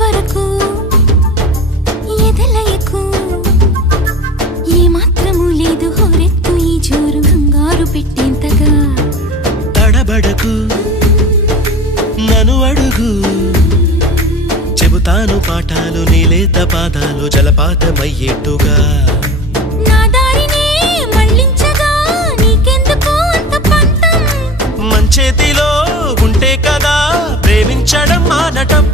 వరకు ఎదలయకు ఏ మాత్రము లేదు హోరెత్తు ఈ జోరు కంగారు పెట్టేంతగా తడబడకు నన్ను అడుగు చెబుతాను పాఠాలు నీలేత పాదాలు జలపాతమయ్యేట్టుగా నా దారినే మళ్ళించగా నీకెందుకు అంత పంతం మంచేతిలో ఉంటే కదా ప్రేమించడం మానటం